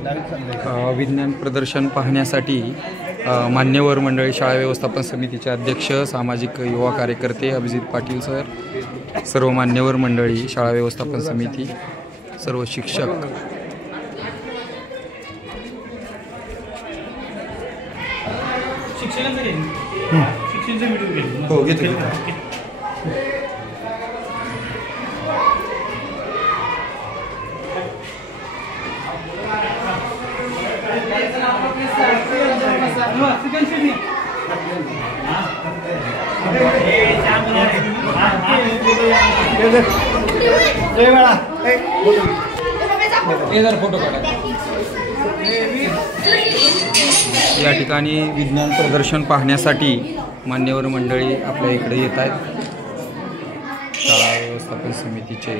विज्ञान प्रदर्शन पाहण्यासाठी मान्यवर मंडळी, शाळा व्यवस्थापन समितीचे अध्यक्ष, सामाजिक युवा कार्यकर्ते अभिजित पाटील सर, सर्व मान्यवर मंडळी, शाळा व्यवस्थापन समिती, सर्व शिक्षक, हो घेतो. फोटो काढा. या ठिकाणी विज्ञान प्रदर्शन पाहण्यासाठी मान्यवर मंडळी आपल्या इकडे येत आहेत. शाळा व्यवस्थापन समितीचे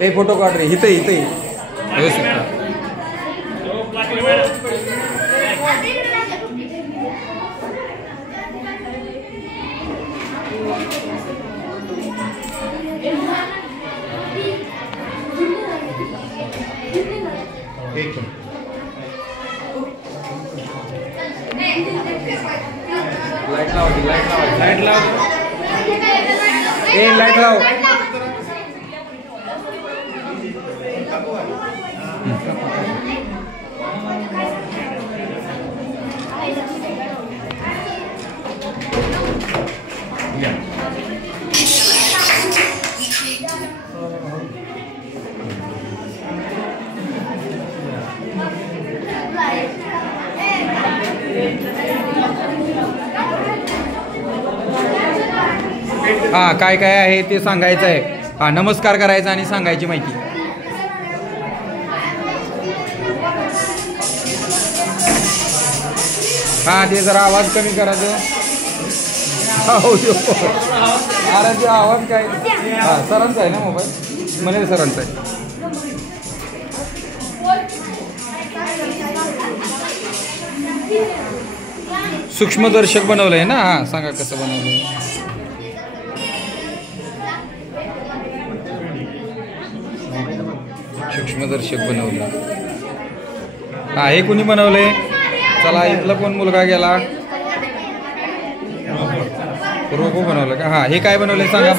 हे फोटो काढ रे. इथे व्यवस्थित का. लाईट लाव. हां, काय काय आहे ते सांगायचं आहे. हां, नमस्कार करायचा आणि सांगायची माहिती. हां, ते जरा आवाज कमी करायचं. अरे ते आवाज काय. हां, सरांचा आहे ना मोबाईल, मनेर सरांचा आहे. सूक्ष्मदर्शक बनवलं आहे ना. हां, सांगा कसं बनवलं. सूक्ष्मदर्शक बनवलं. हा, हे कुणी बनवलंय. चला, इथला कोण मुलगा गेला. रोबो बनवलं का. हा, हे काय बनवलंय सांगा.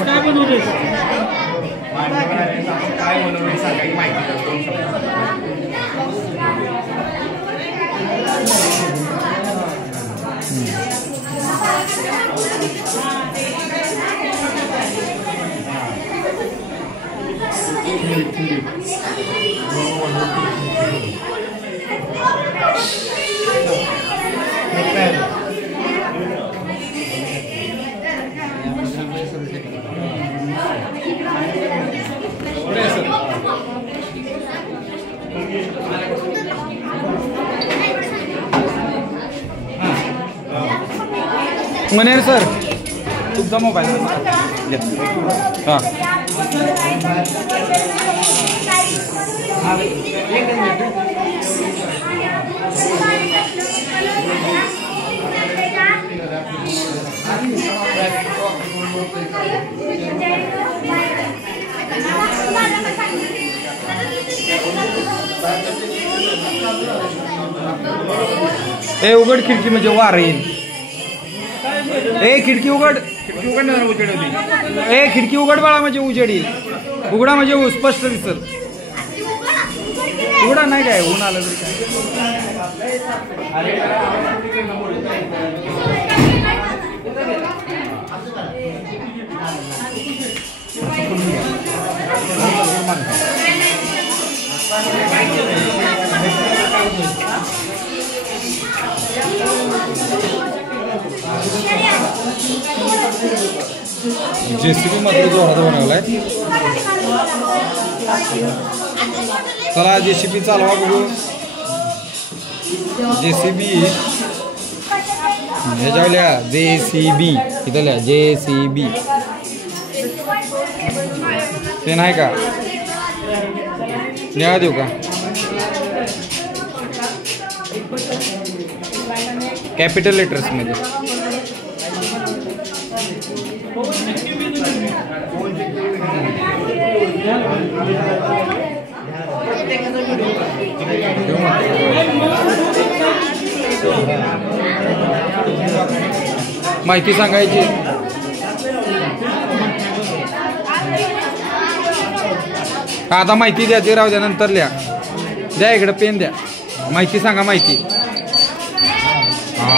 मनेर सर, तुमचा मोबाईल. हां, ए उघड खिडकी म्हणजे वार येईल. ए खिडकी उघड. ए खिडकी उघड बाळा, म्हणजे उजेड येईल. उघडा म्हणजे स्पष्ट दिसत. उघडा नाही काय, ऊन आलं तरी जेसीबी मात्र जोरात बनवलाय. चला जेसीबी चालवा बघू. जेसीबी ह्याच्यावल्या जेसीबी इथल्या जेसीबी ते नाही का. न्याय देऊ का. कॅपिटल लेटर्स मध्ये. माहिती सांगायची. आता माहिती द्या, ते राहू द्या, नंतर लिहा. द्या इकडे पेन द्या. माहिती सांगा, माहिती. हा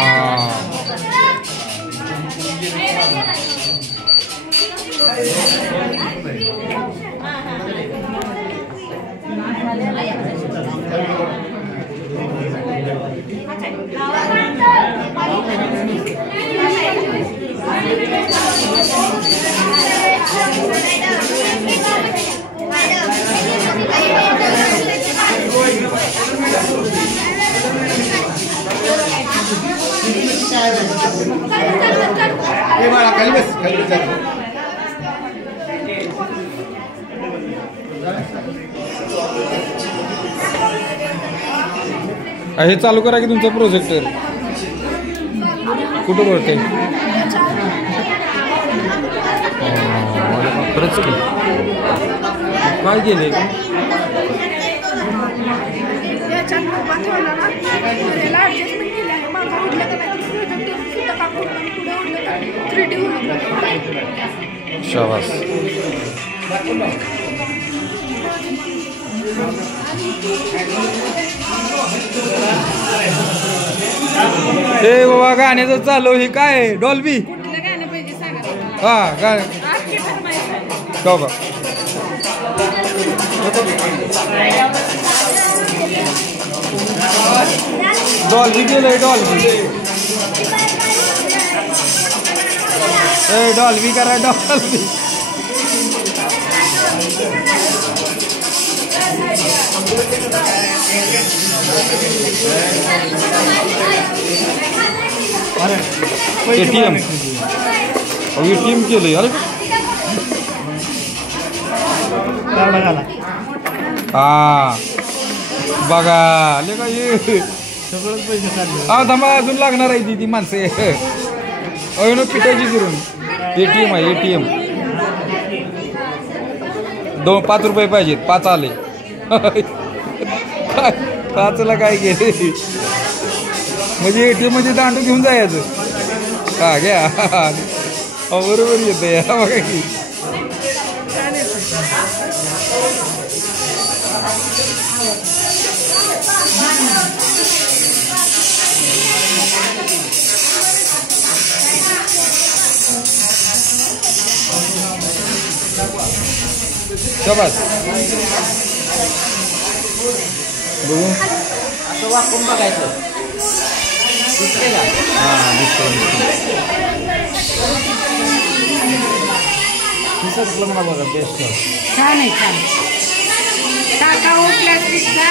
हे चालू करा की तुमचं प्रोजेक्टर. कुठं बोलतंय? खरंच की काय गेले? शाबास. हे बाबा गाण्याचं चालू. हे काय डॉल्बी? हा गाणं का डॉल्बी केलंय. डॉल्बी करा. डॉल्बी ATM केलंय. अरे हा बघा आले का ये सगळंच पैसे काढले. हा थांबा, अजून लागणार आहे ती माणसे. अयो पिठाची करून. ATM आहे. ATM 5 रुपये पाहिजेत. 5 आले. 5ला काय गेले म्हणजे ATM मध्ये दांडू घेऊन जायचं. हा घ्या. बरोबर येतं या बघा की. शाबास. बघू असं वाकून बघायचं. दिसते का? हा दिसतंय. दिसत मला बघा. बेस्ट छान आहे. छान टाकाऊ प्लास्टिकचा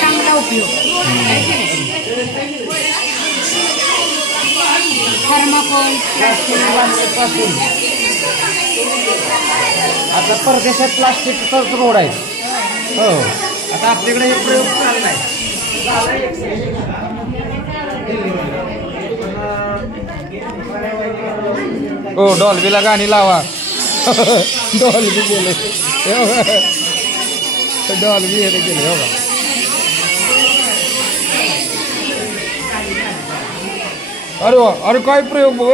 चांगला उपयोग. थर्माकोल प्लास्टिक आता परदेशात प्लास्टिकचा रोड आहे. हो आता आपल्याकडे हे प्रयोग चालला आहे. हो डॉल्बीला गाणी लावा. डॉल्बी गेले. डॉल्बी हे गेले. हो का अरे वा. अरे काय प्रयोग बघ.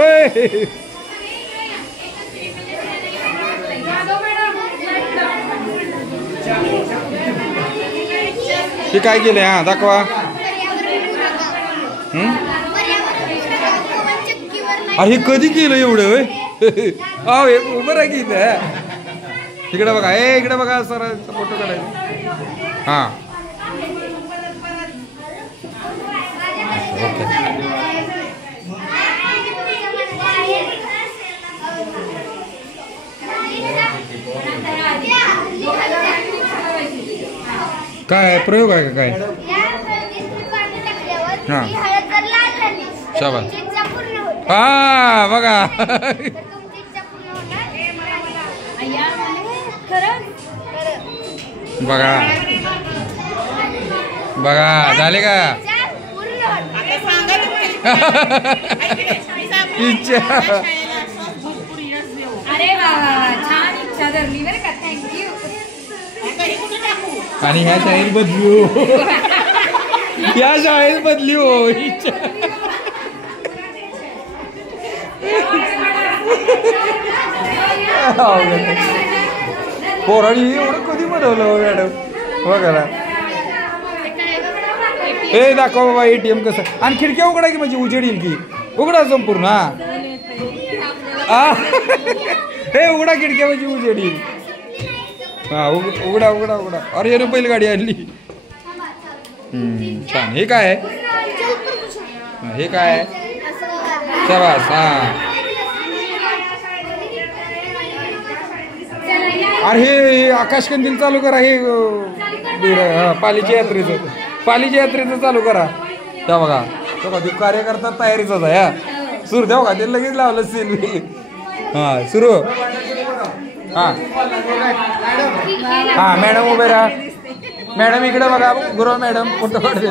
हे काय केलंय? हा दाखवा. अरे हे कधी केलं एवढं? होय उभं आहे की इथं. इकडे बघा. इकडे बघा. सर फोटो काढायचा. हा ओके. काय प्रयोग आहे का काय? हा शाबास. हा बघा. बघा बघा झाले का? इच्छा. अरे वा छान इच्छा धरली बरं का. थँक्यू. आणि ह्या शाहीर बदलू. या शाळेत बदली हो इच्छा. पोराडी एवढं कधी बनवलं हो मॅडम बघा ना. हे दाखव बाबा ATM कसं. आणि खिडक्या उघडा की म्हणजे उजेड येईल की. उघडा संपूर्ण. हा हे उघडा खिडक्या म्हणजे उजेड येईल. हा उघडा उघडा उघडा. अरे यानं बैलगाडी आणली. छान. हे काय आहे? हे काय आहे? शाबास. हा अरे हे आकाशकंदील चालू करा. हे पालीच्या यात्रेचं चालू करा. त्या बघा बघा ते कार्यकर्ता तयारीचाच आहे. हा सुरू द्या बघा ते लगेच लावलं सेल. हा सुरू. हा हा मॅडम उभे राहा. मॅडम इकडे बघा. गुरव मॅडम फोटो काढते.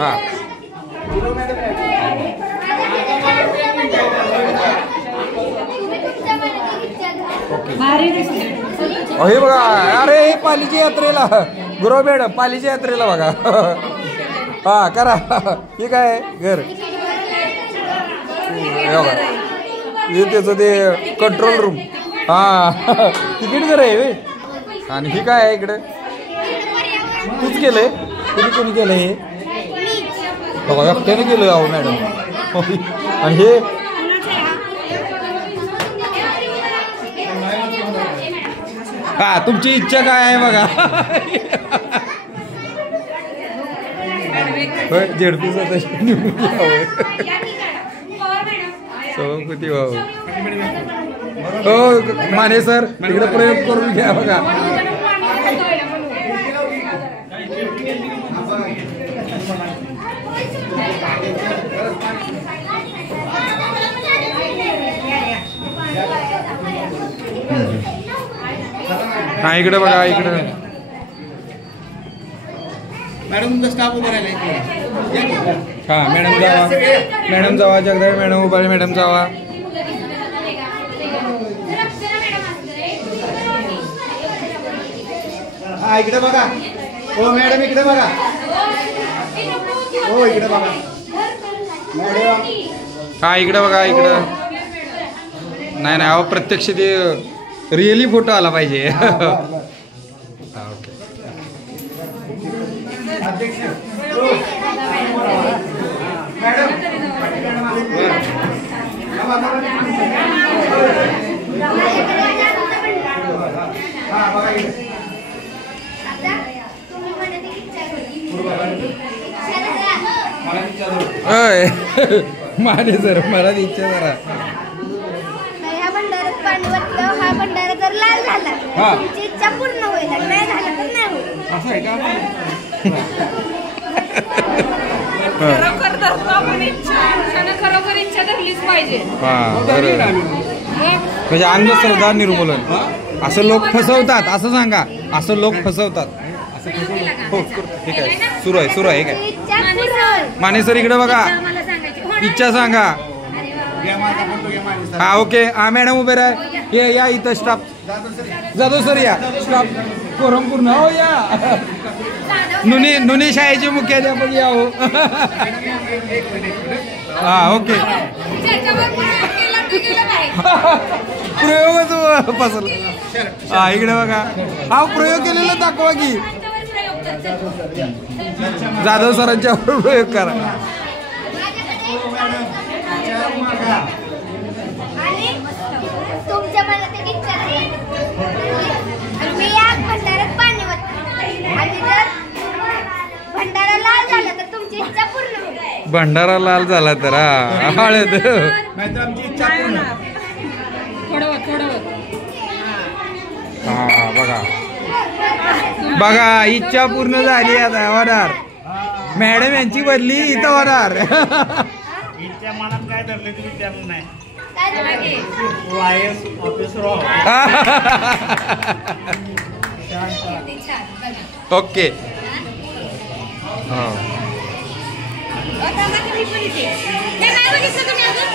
हा हे बघा. अरे हे पालीच्या यात्रेला गुरव मॅडम पालीच्या यात्रेला बघा. हा करा. हे काय घर हे त्याचं ते कंट्रोल रूम. हा तिकीट घर आहे. आणि हे काय आहे इकडे? तूच केलंय? कोणी केलं हे? बघा एकट्याने केलं अहो मॅडम. आणि हे हा तुमची इच्छा काय आहे बघा. झेडपी सभापती भाऊ. हो माने सर तिकडे प्रयोग करून घ्या बघा. हा इकडे बघा. इकडे मॅडम स्टाफ उभा राहिला. हा मॅडम जावा. मॅडम जावा. जगदाळे मॅडम उभा. मॅडम जावा. हा इकडे बघा. हो मॅडम इकडे बघा. हो इकडे बघा मॅडम. हा इकडे बघा. इकडं नाही नाही अहो प्रत्यक्ष ते रिअली फोटो आला पाहिजे. ओके. माने सर मला इच्छा जरा. ह्या भंडाऱ्यात पाणी वाटलं. हा भंडारा जर लाल झाला तुमची इच्छा पूर्ण होईल. नाही झाला तर नाही होईल. असं आहे का? खरोखर इच्छा धरलीच पाहिजे. हा बरोबर. म्हणजे अंधश्रद्धा निर्मूलन. असं लोक फसवतात असं सांगा. असं लोक फसवतात. हो ठीक आहे. सुरू आहे काय? इच्छा पूर्ण होईल. माने सर इकडे बघा. इच्छा सांगा. हा ओके. हा मॅडम उभे राहा. ये या इथं स्टाफ जाधव सर या. स्टाफ कोरम पूर्ण हो या. नुनी शाळेचे मुख्याध्यापक या हो. हा ओके. प्रयोगच पसरला. हा इकडे बघा. हा प्रयोग केलेला दाखवा की. जाधव सरांच्या प्रयोग करा. आणि तुमच्या मनात एक इच्छा झाली. मी या भंडाऱ्यात पाणी वाटलं. आणि जर भंडारा लाल झाला तर तुमची इच्छा पूर्ण होईल. भंडारा लाल झाला तर हा हळद. आमची इच्छा पूर्ण. हा बघा बघा इच्छा पूर्ण झाली. आता होणार मॅडम यांची बदली इथं होणार. इच्छा मनात काय धरले तुम्ही त्या नाही. ओके.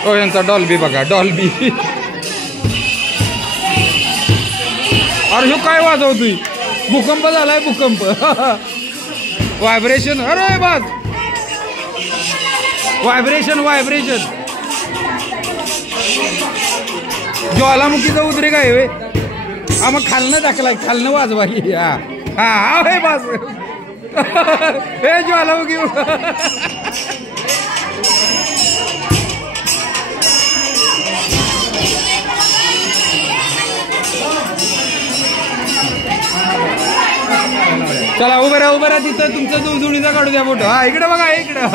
हो यांचा डॉल्बी बघा. डॉल्बी. अरे ह्यो काय वाजवतोय? भूकंप झालाय. भूकंप. व्हायब्रेशन अरे बस व्हायब्रेशन ज्वालामुखीचा उद्रेक आहे वे हा मग खालनं टाकलाय खालनं वाजवा की हा हा हे बस हे ज्वालामुखी चला उभं राहा तिथं तुमचा जुळजुळीचा काढू द्या फोटो हा इकडे बघा इकडं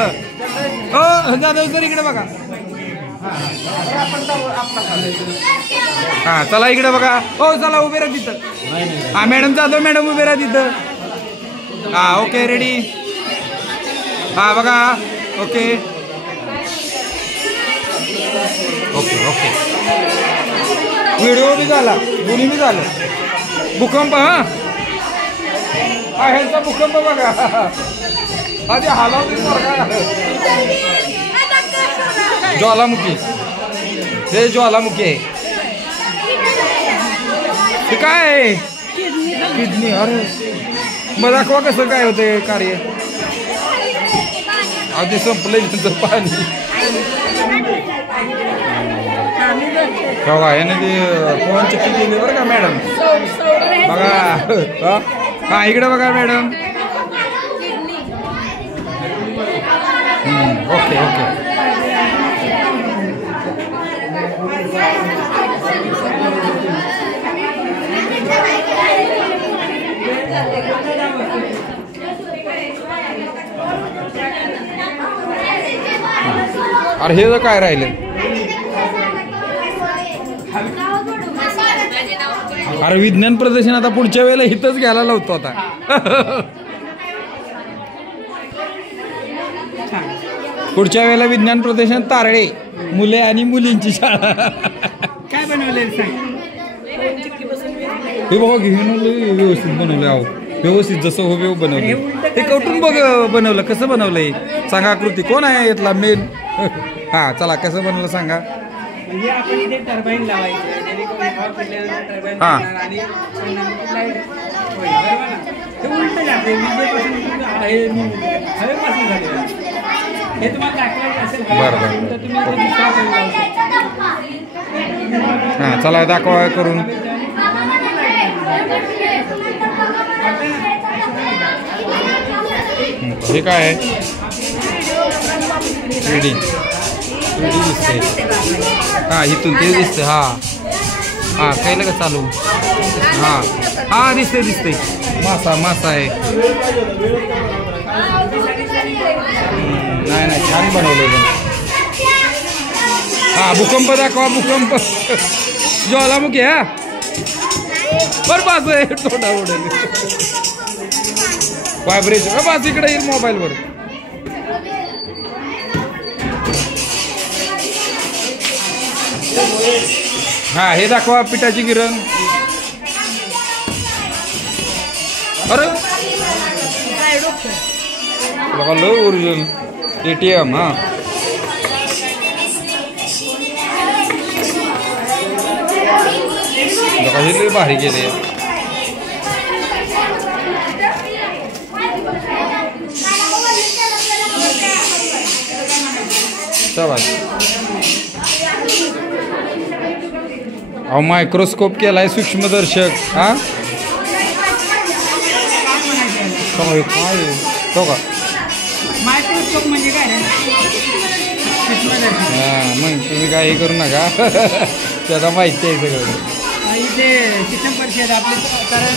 हो जाधव सर इकडे बघा हा चला इकडे बघा हो चला उभे राहा तिथं हा मॅडम जाधव मॅडम उभे राहा तिथं हा ओके रेडी हा बघा ओके ओके ओके व्हिडिओ बी झाला दोन्ही बी झालं भूकंप हा ह्यांचा भूकंप बघा आधी हालावते ज्वालामुखी हे ज्वालामुखी आहे ते काय आहे किडनी अरे मग दाखवा कसं काय होते कार्य आधी संपलंय त्यांचं पाणी बघा याने ते पवन चक्की केली बरं का मॅडम बघा हा इकडे बघा मॅडम ओके ओके अरे हे काय राहिले अरे विज्ञान प्रदर्शन आता पुढच्या वेळेला इथंच घ्यायला लावतो आता पुढच्या वेळेला विज्ञान प्रदर्शन तारळे मुले आणि मुलींची शाळा काय बनवले हे बघा घेऊन व्यवस्थित बनवलं अहो व्यवस्थित जसं हो बनवलं ते कवटून बघ बनवलं कसं बनवलंय सांगा आकृती कोण आहे यातला मेन हा चला कसं बनवलं सांगा म्हणजे आपण इथे टर्बाईन लावायचं जेणेकरून हवा फिरल्यानंतर टर्बाईन लागणार आणि लाईट होईल बरोबर ना हे उलट जाते विजेपासून हवेपासून झालेलं हे तुम्हाला दाखवायचं असेल तर तुम्ही दुसरा पण लावू शकता हां चला दाखवा करून हे काय आहे 3D दिसते हा इथून ते दिसते हा हा काही लगा चालू हा हा दिसते मासा आहे नाही छान बनवलं हा भूकंप दाखवा भूकंप ज्वालामुखी हा बरं बास आहे तोंडा उडेल व्हायब्रेशन बास इकडे येईल मोबाईलवर हा हे दाखवा पिठाची गिरण अरे बघा लो ओरिजिनल ATM हा बघा हे लय भारी गेले अहो मायक्रोस्कोप केलाय सूक्ष्मदर्शक हा काय तो का मायक्रोस्कोप म्हणजे काय हा मग तुम्ही काही करू नका त्याला माहिती आहे सगळं इथे शिक्षण परिषद आपले कारण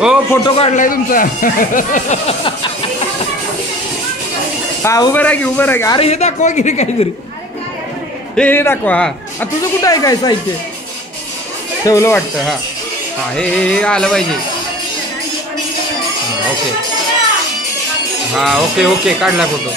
हो फोटो काढलाय तुमचा हा उभं राहा की अरे हे दाखवा की काहीतरी हे दाखवा हा तुझं कुठं आहे काय साहित्य ठेवलं वाटतं हा हा हे आलं पाहिजे हा ओके काढला फोटो